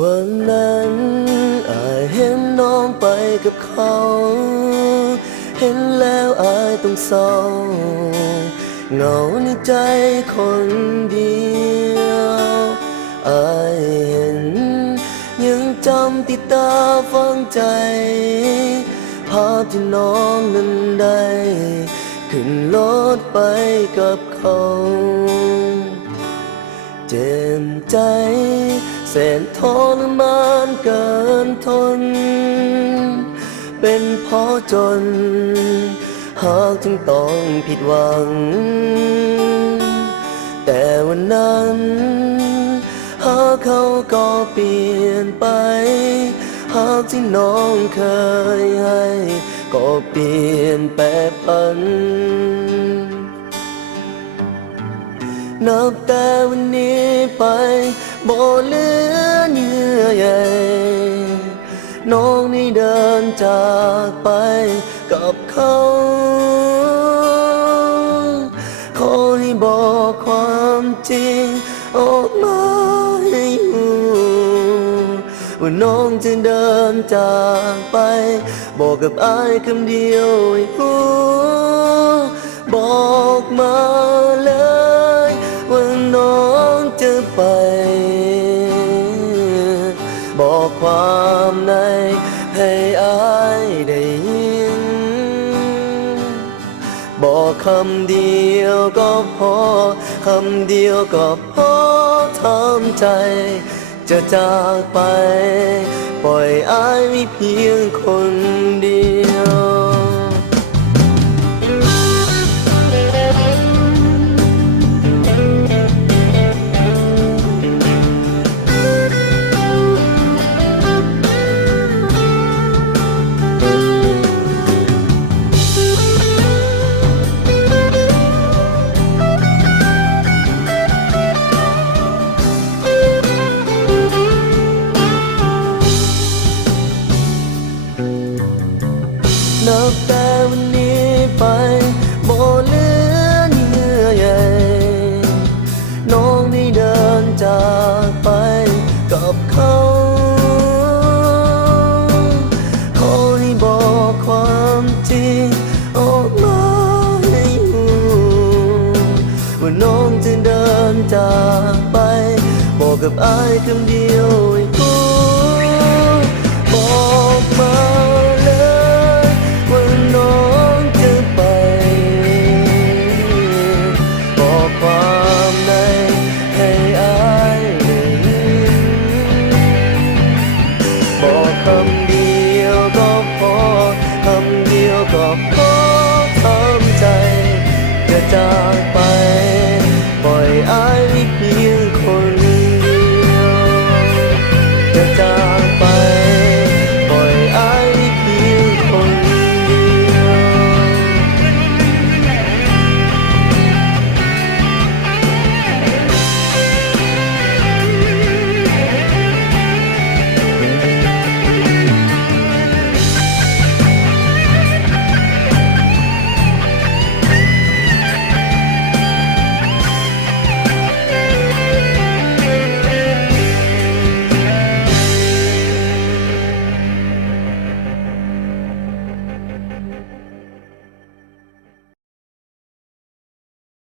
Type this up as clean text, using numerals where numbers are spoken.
วันนั้นอายเห็นน้องไปกับเขาเห็นแล้วอายต้องเศร้าเหงาในใจคนเดียวอายเห็นยังจำติดตาฝังใจภาพที่น้องนั้นได้ขึ้นรถไปกับเขาเจ็บใจแสนทรมานเกินทนเป็นเพราะจนหากจึงต้องผิดหวังแต่วันนั้นหากเขาก็เปลี่ยนไปหากที่น้องเคยให้ก็เปลี่ยนแปรผันนับแต่วันนี้ไปบ่เหลือเยื่อใยน้องนี่เดินจากไปกับเขาขอให้บอกความจริงออกมาให้รู้ว่าน้องจะเดินจากไปบอกกับอายคำเดียวให้รู้บอกมาเลยว่าน้องจะไปบอกความในให้อายได้ยินบอกคำเดียวก็พอคำเดียวก็พอทำใจจะจากไปปล่อยอายมีเพียงคนเดียวนับแต่วันนี้ไปบ่เหลือเยื่อใยน้องได้เดินจากไปกับเขาขอให้บอกความจริงออกมาให้รู้ว่าน้องจะเดินจากไปบอกกับอายคำเดียวให้รู้บอกมา